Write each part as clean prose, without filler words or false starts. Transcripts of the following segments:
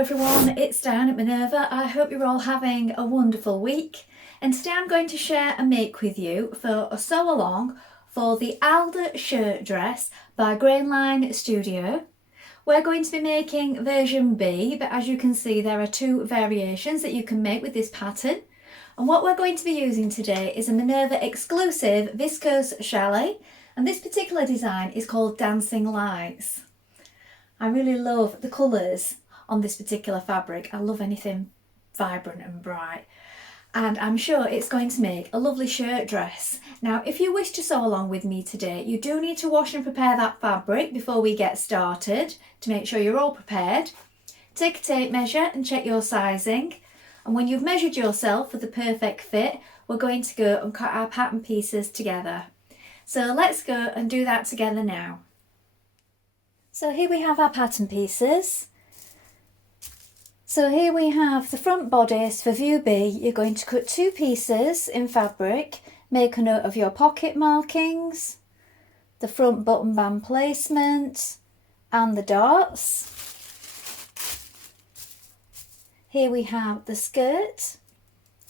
everyone, it's Dianne at Minerva. I hope you're all having a wonderful week. And today I'm going to share a make with you for a sew along for the Alder Shirtdress by Grainline Studio. We're going to be making version B, but as you can see there are two variations that you can make with this pattern. And what we're going to be using today is a Minerva exclusive viscose challis, and this particular design is called Dancing Lights. I really love the colours on this particular fabric. I love anything vibrant and bright, and I'm sure it's going to make a lovely shirt dress. Now, if you wish to sew along with me today, you do need to wash and prepare that fabric before we get started to make sure you're all prepared. Take a tape measure and check your sizing, and when you've measured yourself for the perfect fit, we're going to go and cut our pattern pieces together. So let's go and do that together now. So here we have our pattern pieces. So here we have the front bodice for view B. You're going to cut two pieces in fabric. Make a note of your pocket markings, the front button band placement and the darts. Here we have the skirt.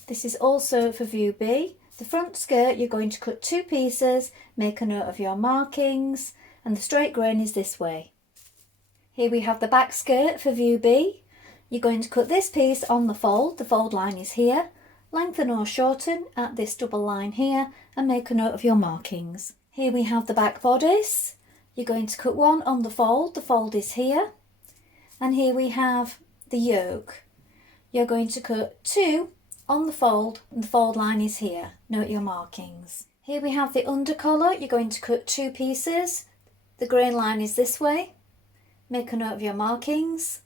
This is also for view B. The front skirt, you're going to cut two pieces, make a note of your markings, and the straight grain is this way. Here we have the back skirt for view B. You're going to cut this piece on the fold line is here, lengthen or shorten at this double line here and make a note of your markings. Here we have the back bodice. You're going to cut one on the fold is here, and here we have the yoke. You're going to cut two on the fold and the fold line is here, note your markings. Here we have the under collar. You're going to cut two pieces, the grain line is this way. Make a note of your markings.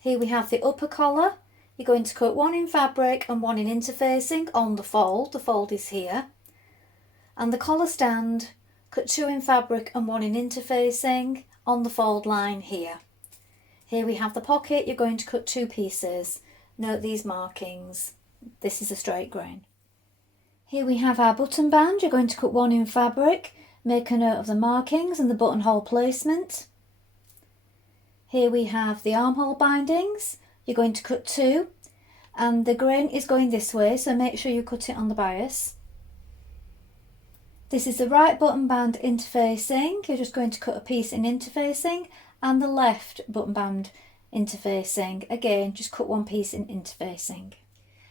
Here we have the upper collar. You're going to cut one in fabric and one in interfacing on the fold is here. And the collar stand, cut two in fabric and one in interfacing on the fold line here. Here we have the pocket. You're going to cut two pieces. Note these markings. This is a straight grain. Here we have our button band. You're going to cut one in fabric. Make a note of the markings and the buttonhole placement. Here we have the armhole bindings. You're going to cut two, and the grain is going this way, so make sure you cut it on the bias. This is the right button band interfacing. You're just going to cut a piece in interfacing, and the left button band interfacing. Again, just cut one piece in interfacing.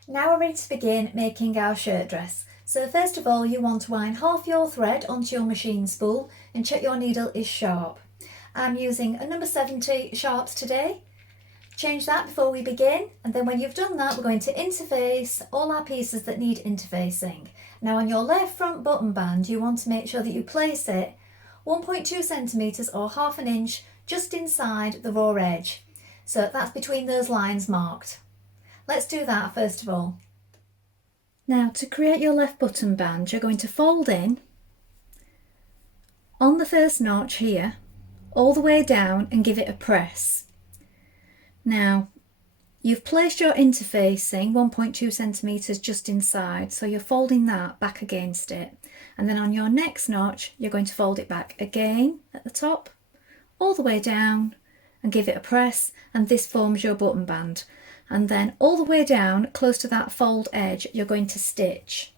Now we're ready to begin making our shirt dress. So first of all, you want to wind half your thread onto your machine spool and check your needle is sharp. I'm using a number 70 sharps today. Change that before we begin, and then when you've done that, we're going to interface all our pieces that need interfacing. Now on your left front button band, you want to make sure that you place it 1.2 centimetres or half an inch just inside the raw edge. So that's between those lines marked. Let's do that first of all. Now to create your left button band, you're going to fold in on the first notch here, all the way down and give it a press. Now you've placed your interfacing 1.2 centimetres just inside, so you're folding that back against it, and then on your next notch you're going to fold it back again at the top, all the way down and give it a press, and this forms your button band. And then all the way down close to that fold edge you're going to stitch.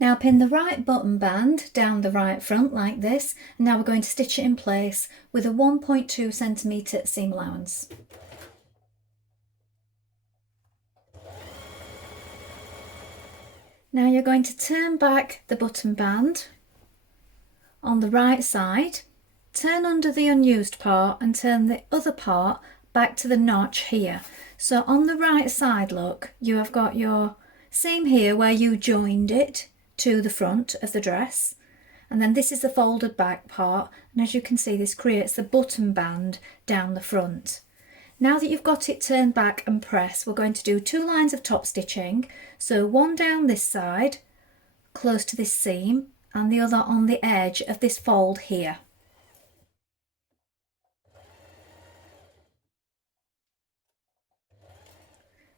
Now pin the right button band down the right front like this, and now we're going to stitch it in place with a 1.2 centimetre seam allowance. Now you're going to turn back the button band on the right side, turn under the unused part and turn the other part back to the notch here. So on the right side, look, you have got your seam here where you joined it to the front of the dress, and then this is the folded back part, and as you can see this creates the button band down the front. Now that you've got it turned back and pressed, we're going to do two lines of top stitching, so one down this side close to this seam and the other on the edge of this fold here.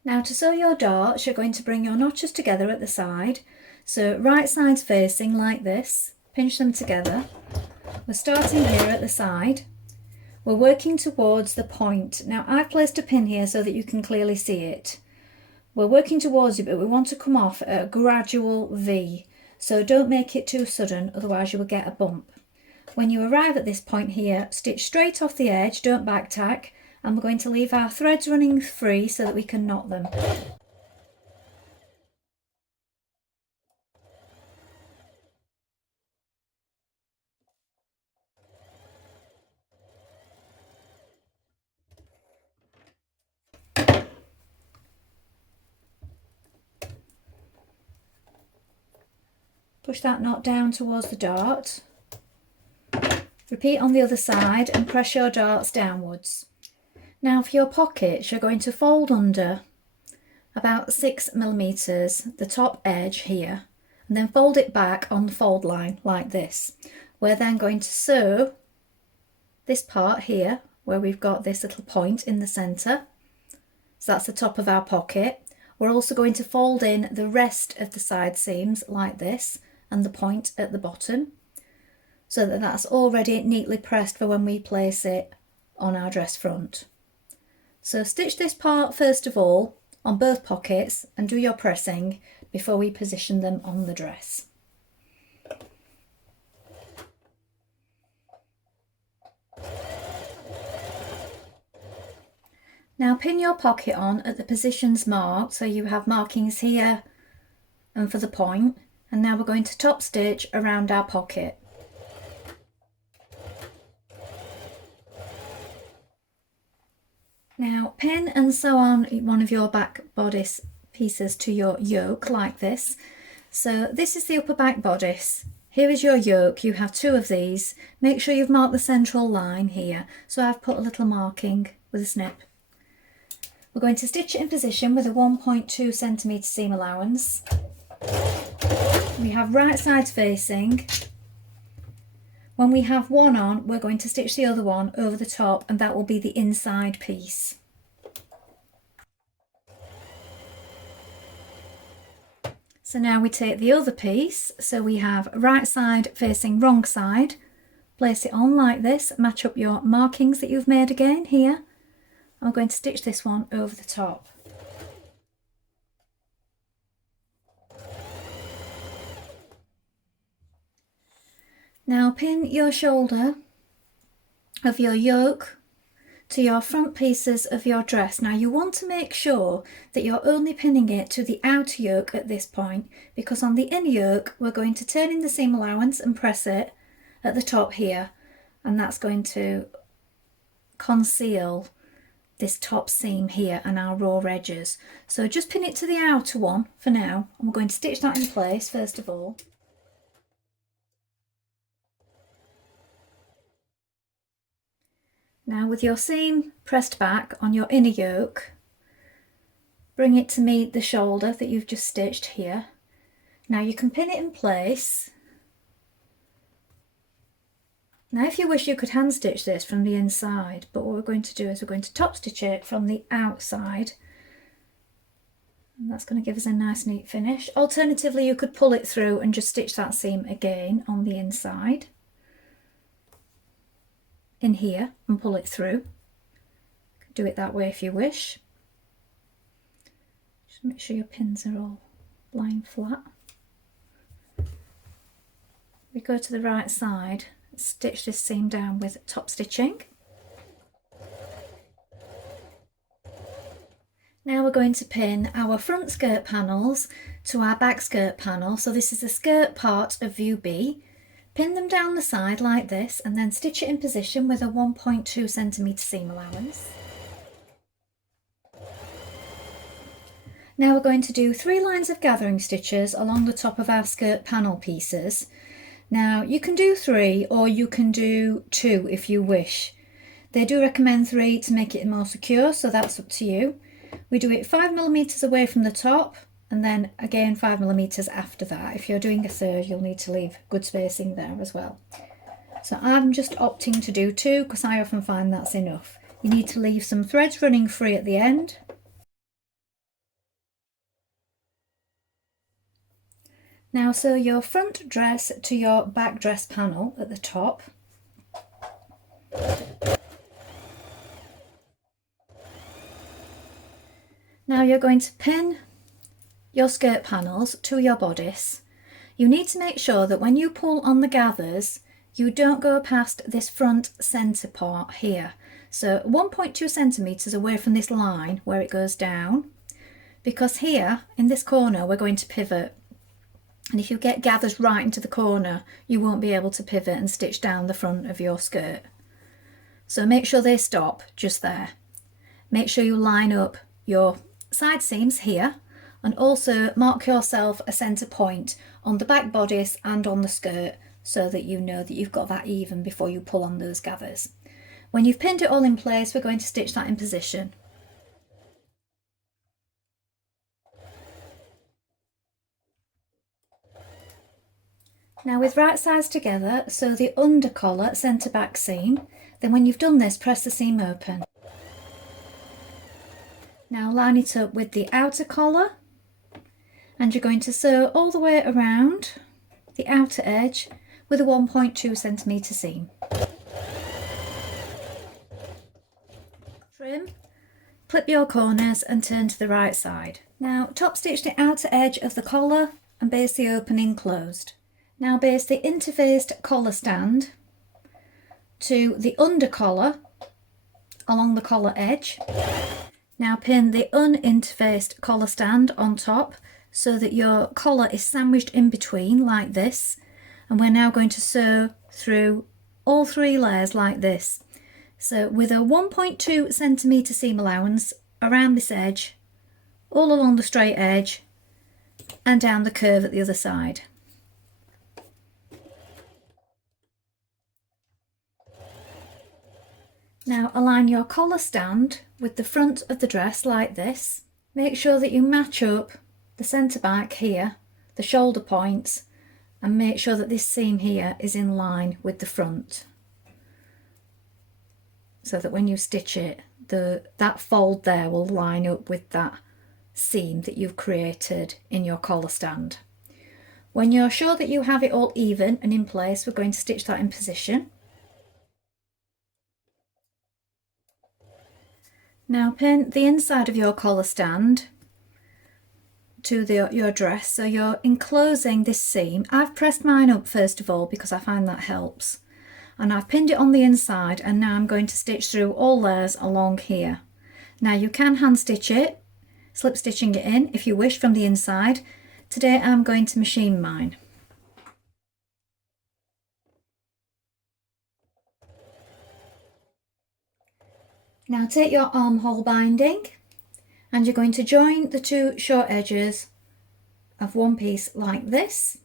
Now to sew your darts, you're going to bring your notches together at the side. So right sides facing like this, pinch them together. We're starting here at the side. We're working towards the point. Now I've placed a pin here so that you can clearly see it. We're working towards it, but we want to come off at a gradual V. So don't make it too sudden, otherwise you will get a bump. When you arrive at this point here, stitch straight off the edge, don't back tack, and we're going to leave our threads running free so that we can knot them. Push that knot down towards the dart. Repeat on the other side and press your darts downwards. Now for your pockets, you're going to fold under about 6mm the top edge here, and then fold it back on the fold line like this. We're then going to sew this part here where we've got this little point in the centre. So that's the top of our pocket. We're also going to fold in the rest of the side seams like this and the point at the bottom, so that that's already neatly pressed for when we place it on our dress front. So stitch this part first of all on both pockets and do your pressing before we position them on the dress. Now pin your pocket on at the positions marked, so you have markings here and for the point, and now we're going to top stitch around our pocket. Now pin and sew on one of your back bodice pieces to your yoke like this. So this is the upper back bodice. Here is your yoke. You have two of these. Make sure you've marked the central line here. So I've put a little marking with a snip. We're going to stitch it in position with a 1.2cm seam allowance. We have right sides facing. When we have one on, we're going to stitch the other one over the top, and that will be the inside piece. So now we take the other piece, so we have right side facing wrong side, place it on like this, match up your markings that you've made again here, and we're going to stitch this one over the top. Now pin your shoulder of your yoke to your front pieces of your dress. Now you want to make sure that you're only pinning it to the outer yoke at this point, because on the inner yoke we're going to turn in the seam allowance and press it at the top here, and that's going to conceal this top seam here and our raw edges. So just pin it to the outer one for now, and we're going to stitch that in place first of all. Now with your seam pressed back on your inner yoke, bring it to meet the shoulder that you've just stitched here. Now you can pin it in place. Now if you wish you could hand stitch this from the inside, but what we're going to do is we're going to top stitch it from the outside, and that's going to give us a nice neat finish. Alternatively, you could pull it through and just stitch that seam again on the inside in here and pull it through. Do it that way if you wish. Just make sure your pins are all lying flat. We go to the right side, stitch this seam down with top stitching. Now we're going to pin our front skirt panels to our back skirt panel. So this is the skirt part of view B. Pin them down the side like this and then stitch it in position with a 1.2cm seam allowance. Now we're going to do 3 lines of gathering stitches along the top of our skirt panel pieces. Now you can do 3 or you can do 2 if you wish. They do recommend 3 to make it more secure, so that's up to you. We do it 5mm away from the top, and then again 5mm after that. If you're doing a third, you'll need to leave good spacing there as well. So I'm just opting to do 2 because I often find that's enough. You need to leave some threads running free at the end. Now sew your front dress to your back dress panel at the top. Now you're going to pin your skirt panels to your bodice. You need to make sure that when you pull on the gathers, you don't go past this front centre part here. So 1.2 centimetres away from this line where it goes down, because here in this corner we're going to pivot. And if you get gathers right into the corner, you won't be able to pivot and stitch down the front of your skirt. So make sure they stop just there. Make sure you line up your side seams here, and also mark yourself a centre point on the back bodice and on the skirt so that you know that you've got that even before you pull on those gathers. When you've pinned it all in place, we're going to stitch that in position. Now with right sides together, sew the under collar centre back seam. Then when you've done this, press the seam open. Now line it up with the outer collar, and you're going to sew all the way around the outer edge with a 1.2 centimetre seam. Trim, clip your corners and turn to the right side. Now top stitch the outer edge of the collar and baste the opening closed. Now baste the interfaced collar stand to the under collar along the collar edge. Now pin the uninterfaced collar stand on top so that your collar is sandwiched in between like this, and we're now going to sew through all 3 layers like this. So with a 1.2 centimetre seam allowance around this edge, all along the straight edge and down the curve at the other side. Now align your collar stand with the front of the dress like this. Make sure that you match up the centre back here, the shoulder points, and make sure that this seam here is in line with the front, so that when you stitch it, that fold there will line up with that seam that you've created in your collar stand. When you're sure that you have it all even and in place, we're going to stitch that in position. Now pin the inside of your collar stand to your dress, so you're enclosing this seam. I've pressed mine up first of all because I find that helps, and I've pinned it on the inside, and now I'm going to stitch through all layers along here. Now you can hand stitch it, slip stitching it in if you wish from the inside. Today I'm going to machine mine. Now take your armhole binding and you're going to join the 2 short edges of one piece like this,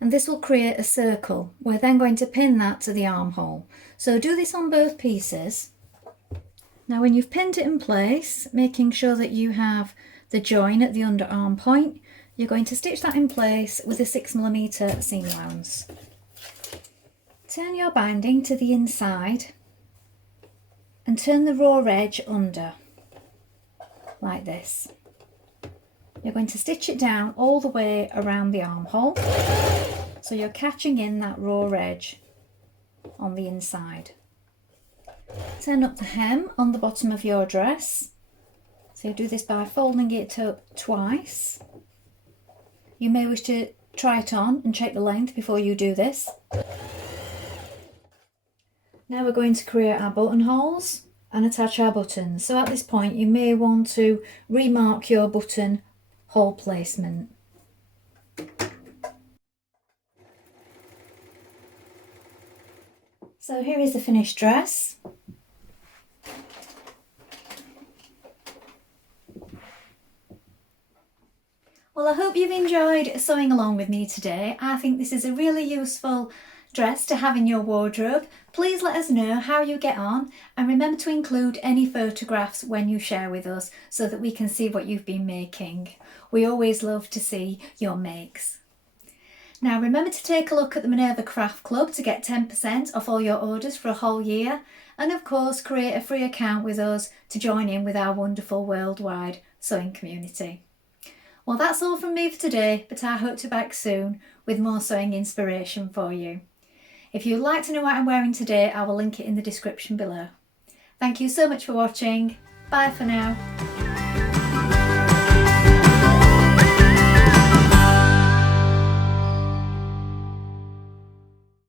and this will create a circle. We're then going to pin that to the armhole. So do this on both pieces. Now when you've pinned it in place, making sure that you have the join at the underarm point, you're going to stitch that in place with a 6mm seam allowance. Turn your binding to the inside and turn the raw edge under, like this. You're going to stitch it down all the way around the armhole, so you're catching in that raw edge on the inside. Turn up the hem on the bottom of your dress. So you do this by folding it up twice. You may wish to try it on and check the length before you do this. Now we're going to create our buttonholes and attach our buttons. So at this point you may want to remark your button hole placement. So here is the finished dress. Well, I hope you've enjoyed sewing along with me today. I think this is a really useful dress to have in your wardrobe. Please let us know how you get on, and remember to include any photographs when you share with us so that we can see what you've been making. We always love to see your makes. Now remember to take a look at the Minerva Craft Club to get 10% off all your orders for a whole year, and of course create a free account with us to join in with our wonderful worldwide sewing community. Well, that's all from me for today, but I hope to be back soon with more sewing inspiration for you. If you'd like to know what I'm wearing today, I will link it in the description below. Thank you so much for watching. Bye for now.